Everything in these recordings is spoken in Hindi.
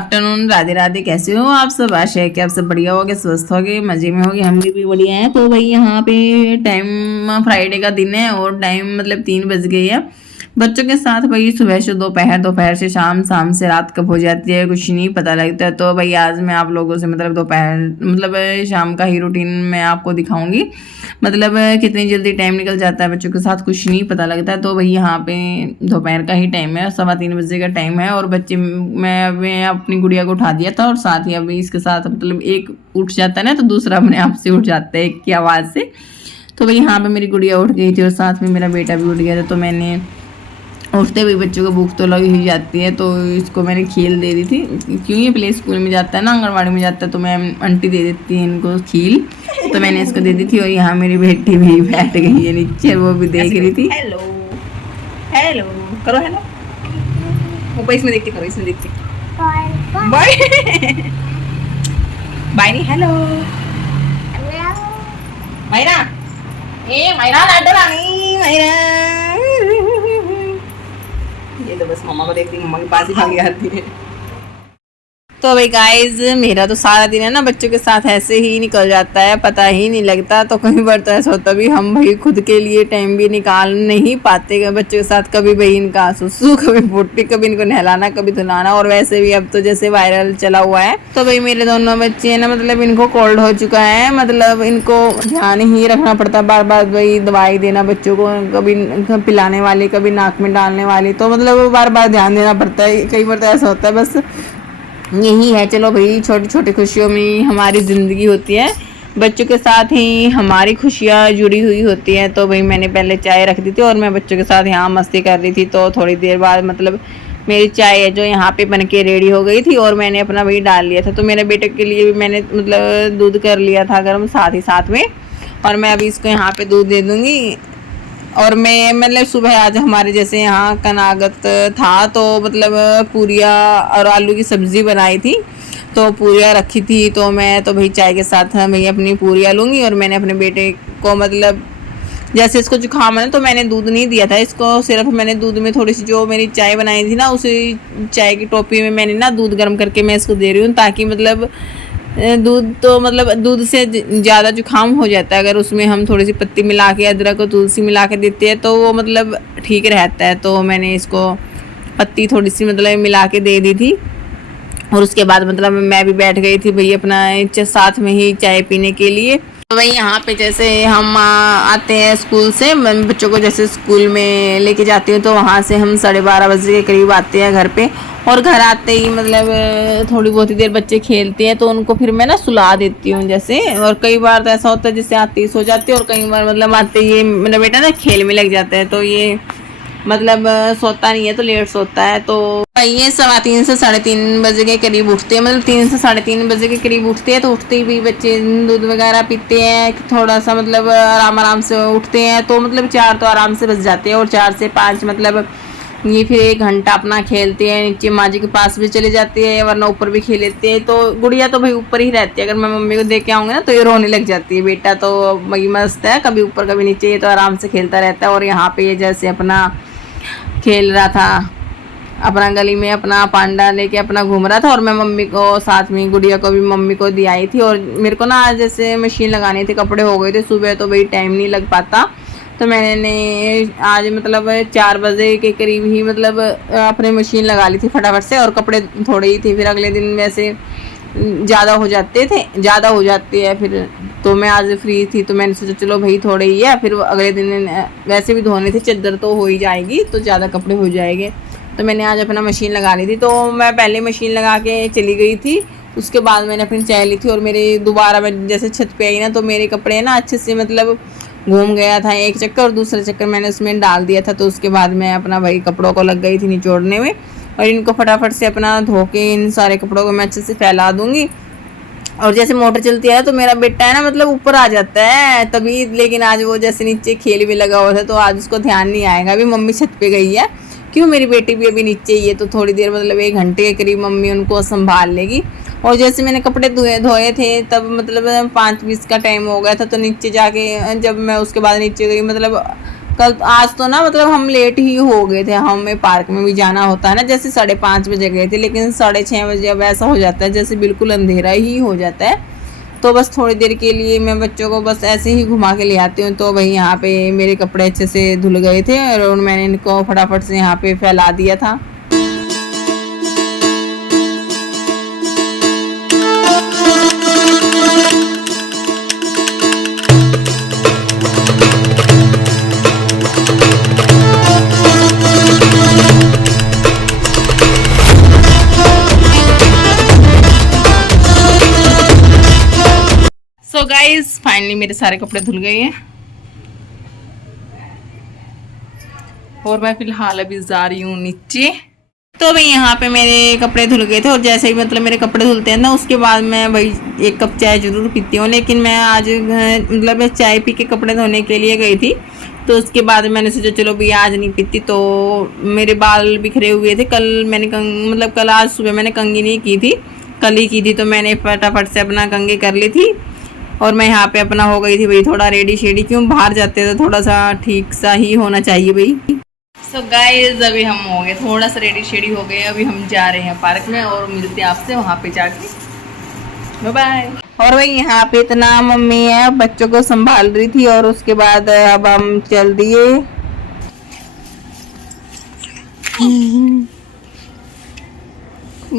आफ्टरनून, राधे राधे। कैसे हो आप सब? आशा है कि आप सब बढ़िया होगे, स्वस्थ होगे, मजे में होगे। हम भी बढ़िया हैं। तो भाई यहाँ पे टाइम फ्राइडे का दिन है और टाइम मतलब 3 बज गई है। बच्चों के साथ भाई सुबह से दोपहर, दोपहर से शाम, शाम से रात कब हो जाती है कुछ नहीं पता लगता है। तो भाई आज मैं आप लोगों से मतलब दोपहर मतलब शाम का ही रूटीन मैं आपको दिखाऊंगी। मतलब कितनी जल्दी टाइम निकल जाता है बच्चों के साथ कुछ नहीं पता लगता है। तो भाई यहाँ पे दोपहर का ही टाइम है, 3:15 बजे का टाइम है। और बच्चे मैं अपनी गुड़िया को उठा दिया था और साथ ही अभी इसके साथ मतलब एक उठ जाता है ना तो दूसरा अपने आप से उठ जाता है एक की आवाज़ से। तो भाई यहाँ पे मेरी गुड़िया उठ गई थी और साथ में मेरा बेटा भी उठ गया था। तो मैंने उठते हुए बच्चों को भूख तो लग ही जाती है तो इसको मैंने खील दे दी थी। क्यों ये प्ले स्कूल में जाता है ना, आंगनवाड़ी में जाता है, तो मैं आंटी दे देती है इनको खील। तो मैंने इसको दे दी थी। और यहाँ मेरी बेटी भी बैठ गई है नीचे, वो भी देख रही थी। हेलो हेलो करो, हेलो ऊपर इसमें देखती करो, इसमें देखती बाय बाय नहीं, हेलो मायरा, ए मायरा लाडो रानी मायरा। ये तो बस मम्मा को देखती, मम्मा के पास ही भागी आती है। तो भाई गाइज मेरा तो सारा दिन है ना बच्चों के साथ ऐसे ही निकल जाता है, पता ही नहीं लगता। तो कई बार तो ऐसा होता भी हम भाई खुद के लिए टाइम भी निकाल नहीं पाते बच्चों के साथ। कभी भाई इनका सुसु, कभी पोटी, कभी इनको नहलाना, कभी धुलाना। और वैसे भी अब तो जैसे वायरल चला हुआ है तो भाई मेरे दोनों बच्चे हैं ना मतलब इनको कोल्ड हो चुका है। मतलब इनको ध्यान ही रखना पड़ता, बार बार भाई दवाई देना बच्चों को, कभी पिलाने वाली, कभी नाक में डालने वाली। तो मतलब बार बार ध्यान देना पड़ता है। कई बार तो ऐसा होता है बस यही है। चलो भाई छोटी छोटी खुशियों में हमारी ज़िंदगी होती है, बच्चों के साथ ही हमारी खुशियाँ जुड़ी हुई होती हैं। तो भाई मैंने पहले चाय रख दी थी और मैं बच्चों के साथ यहाँ मस्ती कर रही थी। तो थोड़ी देर बाद मतलब मेरी चाय है जो यहाँ पे बन के रेडी हो गई थी और मैंने अपना वही डाल लिया था। तो मेरे बेटे के लिए भी मैंने मतलब दूध कर लिया था गर्म साथ ही साथ में। और मैं अभी इसको यहाँ पे दूध दे दूँगी। और मैं मतलब सुबह आज हमारे जैसे यहाँ कनागत था तो मतलब पूरियाँ और आलू की सब्ज़ी बनाई थी। तो पूरियाँ रखी थी तो मैं तो भाई चाय के साथ भाई अपनी पूरियाँ लूँगी। और मैंने अपने बेटे को मतलब जैसे इसको जुकाम है ना तो मैंने दूध नहीं दिया था इसको, सिर्फ मैंने दूध में थोड़ी सी जो मेरी चाय बनाई थी ना उसी चाय की टोपी में मैंने ना दूध गर्म करके मैं इसको दे रही हूँ। ताकि मतलब दूध तो मतलब दूध से ज़्यादा जुकाम हो जाता है, अगर उसमें हम थोड़ी सी पत्ती मिला के, अदरक और तुलसी मिला के देते हैं तो वो मतलब ठीक रहता है। तो मैंने इसको पत्ती थोड़ी सी मतलब मिला के दे दी थी। और उसके बाद मतलब मैं भी बैठ गई थी भाई अपना साथ में ही चाय पीने के लिए। तो भाई यहाँ पे जैसे हम आते हैं स्कूल से, मैं बच्चों को जैसे स्कूल में लेके जाती हूँ तो वहाँ से हम 12:30 बजे के करीब आते हैं घर पे। और घर आते ही मतलब थोड़ी बहुत ही देर बच्चे खेलते हैं तो उनको फिर मैं ना सुला देती हूँ जैसे। और कई बार तो ऐसा होता है जैसे आते ही सो जाते हैं और कई बार मतलब आते ही मेरा बेटा ना खेल में लग जाता है तो ये मतलब सोता नहीं है तो लेट सोता है। तो ये 3:15 से 3:30 बजे के करीब उठते हैं, मतलब 3 से 3:30 बजे के करीब उठते हैं। तो उठते ही भी बच्चे दूध वगैरह पीते हैं, थोड़ा सा मतलब आराम से उठते हैं। तो मतलब 4 तो आराम से बज जाते हैं और 4 से 5 मतलब ये फिर 1 घंटा अपना खेलते हैं। नीचे माँ जी के पास भी चले जाते हैं वरना ऊपर भी खेल लेते हैं। तो गुड़िया तो भाई ऊपर ही रहती है, अगर मैं मम्मी को देख के आऊँगी ना तो ये रोने लग जाती है। बेटा तो भाई मस्त है, कभी ऊपर कभी नीचे, ये तो आराम से खेलता रहता है। और यहाँ पे ये जैसे अपना खेल रहा था, अपना गली में अपना पांडा लेके अपना घूम रहा था। और मैं मम्मी को साथ में गुड़िया को भी मम्मी को दी आई थी। और मेरे को ना आज जैसे मशीन लगानी थी, कपड़े हो गए थे सुबह तो भाई टाइम नहीं लग पाता। तो मैंने आज मतलब 4 बजे के करीब ही मतलब अपनी मशीन लगा ली थी फटाफट से। और कपड़े थोड़े ही थे, फिर अगले दिन वैसे ज़्यादा हो जाते हैं फिर। तो मैं आज फ्री थी तो मैंने सोचा चलो भाई थोड़े ही है, फिर अगले दिन वैसे भी धोने थे, चादर तो हो ही जाएगी तो ज़्यादा कपड़े हो जाएंगे। तो मैंने आज अपना मशीन लगा ली थी। तो मैं पहले मशीन लगा के चली गई थी, उसके बाद मैंने अपनी चाय ली थी। और मेरे दोबारा मैं जैसे छत पे आई ना तो मेरे कपड़े ना अच्छे से मतलब घूम गया था एक चक्कर और दूसरा चक्कर मैंने उसमें डाल दिया था। तो उसके बाद मैं अपना भाई कपड़ों को लग गई थी निचोड़ने में। और इनको फटाफट से अपना धो के इन सारे कपड़ों को मैं अच्छे से फैला दूँगी। और जैसे मोटर चलती है तो मेरा बेटा है ना मतलब ऊपर आ जाता है तभी, लेकिन आज वो जैसे नीचे खेल भी लगा हुआ था तो आज उसको ध्यान नहीं आएगा। अभी मम्मी छत पे गई है, क्यों मेरी बेटी भी अभी नीचे ही है तो थोड़ी देर मतलब 1 घंटे के करीब मम्मी उनको संभाल लेगी। और जैसे मैंने कपड़े धोए थे तब मतलब 5:20 का टाइम हो गया था। तो नीचे जाके जब मैं उसके बाद नीचे गई मतलब आज तो ना मतलब हम लेट ही हो गए थे, हमें पार्क में भी जाना होता है ना, जैसे 5:30 बजे गए थे, लेकिन 6:30 बजे अब ऐसा हो जाता है जैसे बिल्कुल अंधेरा ही हो जाता है। तो बस थोड़ी देर के लिए मैं बच्चों को बस ऐसे ही घुमा के ले आती हूँ। तो भाई यहाँ पे मेरे कपड़े अच्छे से धुल गए थे और मैंने इनको फटाफट से यहाँ पे फैला दिया था। सो गाइज फाइनली मेरे सारे कपड़े धुल गए हैं और मैं फिलहाल अभी जा रही हूँ नीचे। तो भाई यहाँ पे मेरे कपड़े धुल गए थे और जैसे ही मतलब मेरे कपड़े धुलते हैं ना, उसके बाद मैं भाई 1 कप चाय जरूर पीती हूँ। लेकिन मैं आज मतलब मैं चाय पी के कपड़े धोने के लिए गई थी, तो उसके बाद मैंने सोचा चलो भाई आज नहीं पीती। तो मेरे बाल बिखरे हुए थे, कल मैंने मतलब कल आज सुबह मैंने कंघी नहीं की थी, कल ही की थी, तो मैंने फटाफट से अपना कंघी कर ली थी। और मैं यहाँ पे अपना हो गई थी भाई थोड़ा रेडी शेडी, क्यों बाहर जाते तो थोड़ा सा ठीक सा ही होना चाहिए भाई। सो गाइज अभी हम हो गए थोड़ा सा रेडी शेडी हो गए, अभी हम जा रहे हैं पार्क में और मिलते हैं आपसे वहाँ पे जाके। Bye bye. और भाई यहाँ पे इतना मम्मी है बच्चों को संभाल रही थी और उसके बाद अब हम चल दिए।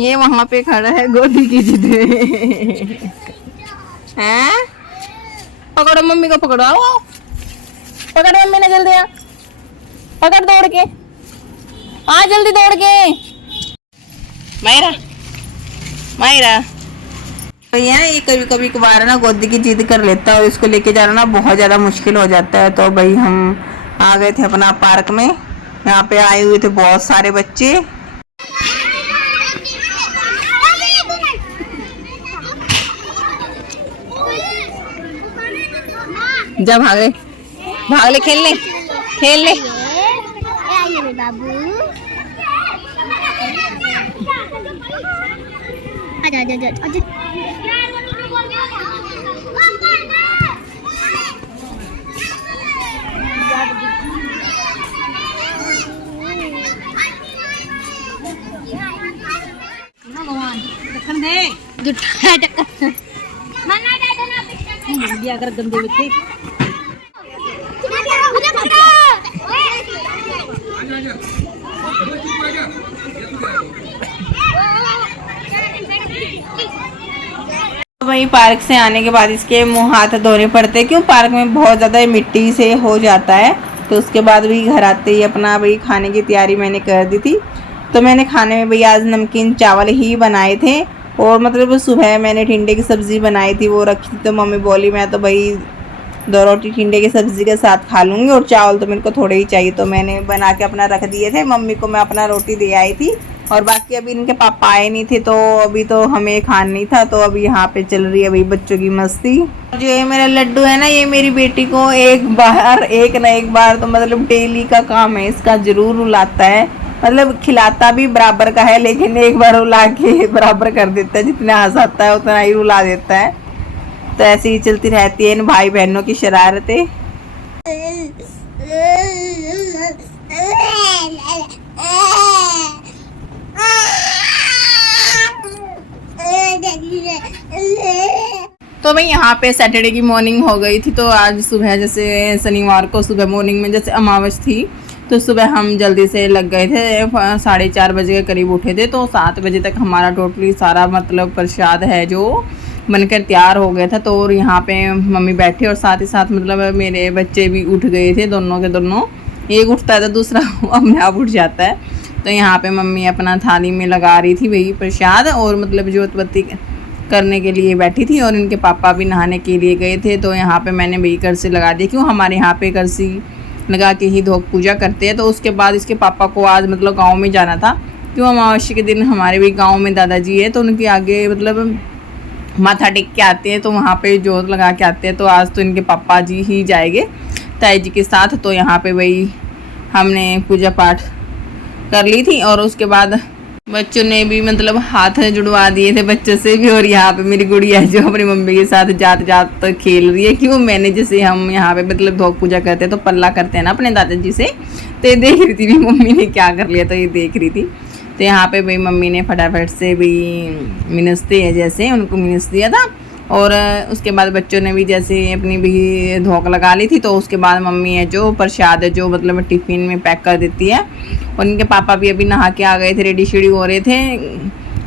ये वहाँ पे खड़ा है गोदी की जिद हैं। पकड़ो मम्मी को, पकड़ो, आओ पकड़ मम्मी ने, जल्दी आ, पकड़ दौड़ के, आ जल्दी दौड़ के। मायरा मायरा भैया ये कभी कभी कभार ना गोदी की जिद कर लेता है और इसको लेके जाना ना बहुत ज़्यादा मुश्किल हो जाता है। तो भाई हम आ गए थे अपना पार्क में, यहाँ पे आए हुए थे बहुत सारे बच्चे। जा भागे, भाग ले, खेल ले, खेल ले। बाबू आजा आजा आजा आजा। भगवान दखन दे जुटा टक्कर मना दे देना बिया कर गंदे बच्चे। वही पार्क से आने के बाद इसके मुंह हाथ धोने पड़ते हैं, क्यों पार्क में बहुत ज़्यादा मिट्टी से हो जाता है। तो उसके बाद भी घर आते ही अपना भाई खाने की तैयारी मैंने कर दी थी। तो मैंने खाने में भाई आज नमकीन चावल ही बनाए थे और मतलब सुबह मैंने टिंडे की सब्ज़ी बनाई थी, वो रखी थी। तो मम्मी बोली मैं तो भाई 2 रोटी टिंडे की सब्ज़ी के साथ खा लूँगी और चावल तो मेरे को थोड़े ही चाहिए। तो मैंने बना के अपना रख दिए थे, मम्मी को मैं अपना रोटी दे आई थी और बाकी अभी इनके पापा आए नहीं थे, तो अभी तो हमें खाना नहीं था। तो अभी यहाँ पे चल रही है भाई बच्चों की मस्ती। जो ये मेरा लड्डू है ना, ये मेरी बेटी को एक ना एक बार तो मतलब डेली का काम है इसका, जरूर रुलाता है। मतलब खिलाता भी बराबर का है, लेकिन एक बार रुला के बराबर कर देता है, जितना हंसाता है उतना ही रुला देता है। तो ऐसे ही चलती रहती है इन भाई बहनों की शरारतें। तो भाई यहाँ पे सैटरडे की मॉर्निंग हो गई थी। तो आज सुबह जैसे शनिवार को सुबह मॉर्निंग में जैसे अमावस थी, तो सुबह हम जल्दी से लग गए थे, 4:30 बजे के करीब उठे थे। तो 7 बजे तक हमारा टोटली सारा मतलब प्रसाद है जो बनकर तैयार हो गया था। तो और यहाँ पे मम्मी बैठे और साथ ही साथ मतलब मेरे बच्चे भी उठ गए थे, दोनों के दोनों। एक उठता है तो दूसरा अपने आप उठ जाता है। तो यहाँ पे मम्मी अपना थाली में लगा रही थी वही प्रसाद और मतलब जोत बत्ती करने के लिए बैठी थी और इनके पापा भी नहाने के लिए गए थे। तो यहाँ पे मैंने वही करसी लगा दी, क्यों हमारे यहाँ पे करसी लगा के ही धूप पूजा करते हैं। तो उसके बाद इसके पापा को आज मतलब गांव में जाना था, क्यों अमावस्या के दिन हमारे भी गांव में दादाजी है, तो उनके आगे मतलब माथा टेक के आते हैं, तो वहाँ पे जोत लगा के आते हैं। तो आज तो इनके पापा जी ही जाएंगे ताई जी के साथ। तो यहाँ पे वही हमने पूजा पाठ कर ली थी और उसके बाद बच्चों ने भी मतलब हाथ जुड़वा दिए थे बच्चों से भी। और यहाँ पे मेरी गुड़िया जो अपनी मम्मी के साथ जात जात तक खेल रही है। क्यों मैंने जैसे हम यहाँ पे मतलब धोक पूजा करते हैं तो पल्ला करते हैं ना अपने दादाजी से, तो ये देख रही थी भी मम्मी ने क्या कर लिया, तो ये देख रही थी। तो यहाँ पे भाई मम्मी ने फटाफट से भी मिनसते हैं जैसे उनको मिनस दिया था। और उसके बाद बच्चों ने भी जैसे अपनी भी धोक लगा ली थी। तो उसके बाद मम्मी है जो प्रसाद है जो मतलब टिफ़िन में पैक कर देती है। और इनके पापा भी अभी नहा के आ गए थे, रेडी शेडी हो रहे थे।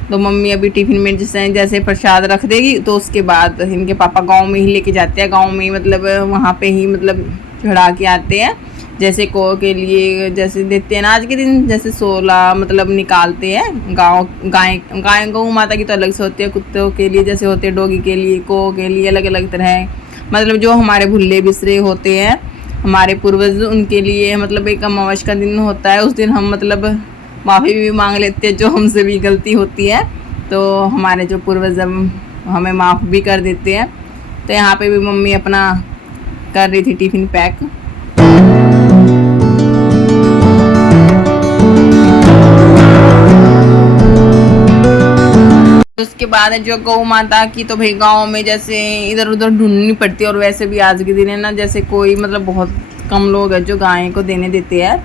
तो मम्मी अभी टिफ़िन में जैसे प्रसाद रख देगी। तो उसके बाद इनके पापा गांव में ही लेके जाते हैं, गांव में ही मतलब वहाँ पे ही मतलब चढ़ा के आते हैं। जैसे को के लिए जैसे देते हैं ना आज के दिन, जैसे 16 मतलब निकालते हैं। गाय गौ माता की तो अलग से होती है, कुत्तों के लिए जैसे होते हैं, डॉगी के लिए, को के लिए अलग अलग तरह है। मतलब जो हमारे भुल्ले बिसरे होते हैं हमारे पूर्वज, उनके लिए मतलब एक अमावस का दिन होता है। उस दिन हम मतलब माफ़ी भी मांग लेते हैं जो हमसे भी गलती होती है। तो हमारे जो पूर्वज हमें माफ़ भी कर देते हैं। तो यहाँ पे भी मम्मी अपना कर रही थी टिफ़िन पैक। उसके बाद जो गौ माता की तो भाई गांव में जैसे इधर उधर ढूंढनी पड़ती है। और वैसे भी आज के दिन है ना जैसे कोई मतलब बहुत कम लोग हैं जो गाय को देने देते हैं।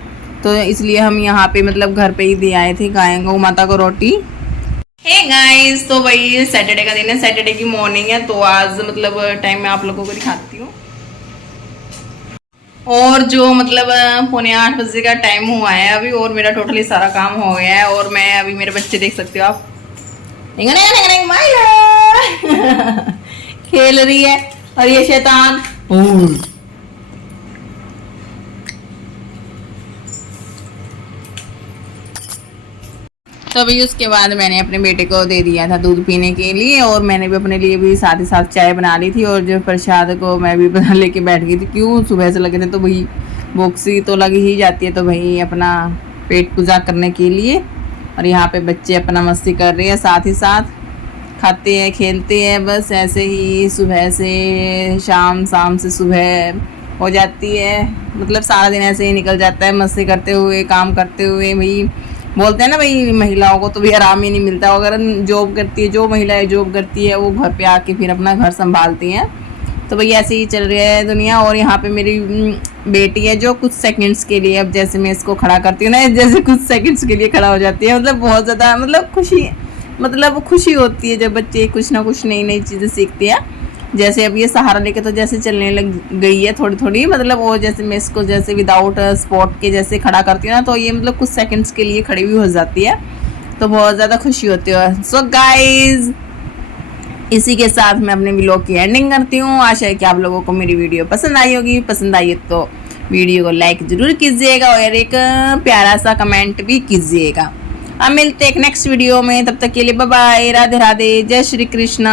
तो इसलिए हम यहाँ पे मतलब घर पे ही दे आए थे गाय गौ माता को रोटी। हे गाइस, तो भाई सैटरडे का दिन है, सैटरडे की मॉर्निंग है। तो आज मतलब टाइम मैं आप लोगों को दिखाती हूँ। और जो मतलब 7:45 बजे का टाइम हुआ है अभी, और मेरा टोटली सारा काम हो गया है। और मैं अभी मेरे बच्चे देख सकते हो आप खेल रही है। और ये शैतान तो अभी उसके बाद मैंने अपने बेटे को दे दिया था दूध पीने के लिए। और मैंने भी अपने लिए भी साथ ही साथ चाय बना ली थी। और जो प्रसाद को मैं भी बना लेके बैठ गई थी। क्यों सुबह से लगे थे तो भाई बोक्सी तो लगी ही जाती है, तो भाई अपना पेट पूजा करने के लिए। और यहाँ पे बच्चे अपना मस्ती कर रहे हैं, साथ ही साथ खाते हैं खेलते हैं। बस ऐसे ही सुबह से शाम, शाम से सुबह हो जाती है। मतलब सारा दिन ऐसे ही निकल जाता है मस्ती करते हुए, काम करते हुए। भाई बोलते हैं ना भाई महिलाओं को तो भी आराम ही नहीं मिलता। अगर जॉब करती है, जो महिलाएं जॉब करती है वो घर पे आके फिर अपना घर संभालती हैं। तो भाई ऐसे ही चल रही है दुनिया। और यहाँ पे मेरी बेटी है जो कुछ सेकंड्स के लिए, अब जैसे मैं इसको खड़ा करती हूँ ना, जैसे कुछ सेकंड्स के लिए खड़ा हो जाती है। मतलब बहुत ज़्यादा मतलब खुशी होती है जब बच्चे कुछ ना कुछ नई नई चीज़ें सीखते हैं। जैसे अब ये सहारा लेके तो जैसे चलने लग गई है थोड़ी थोड़ी। मतलब वो जैसे मैं इसको जैसे विदाउट सपोर्ट के जैसे खड़ा करती हूँ ना, तो ये मतलब कुछ सेकंड्स के लिए खड़ी भी हो जाती है। तो बहुत ज़्यादा खुशी होती है। सो गाइज, इसी के साथ मैं अपने व्लॉग की एंडिंग करती हूँ। आशा है कि आप लोगों को मेरी वीडियो पसंद आई होगी। पसंद आई तो वीडियो को लाइक ज़रूर कीजिएगा और एक प्यारा सा कमेंट भी कीजिएगा। अब मिलते हैं एक नेक्स्ट वीडियो में, तब तक के लिए बाय बाय, राधे राधे, जय श्री कृष्ण।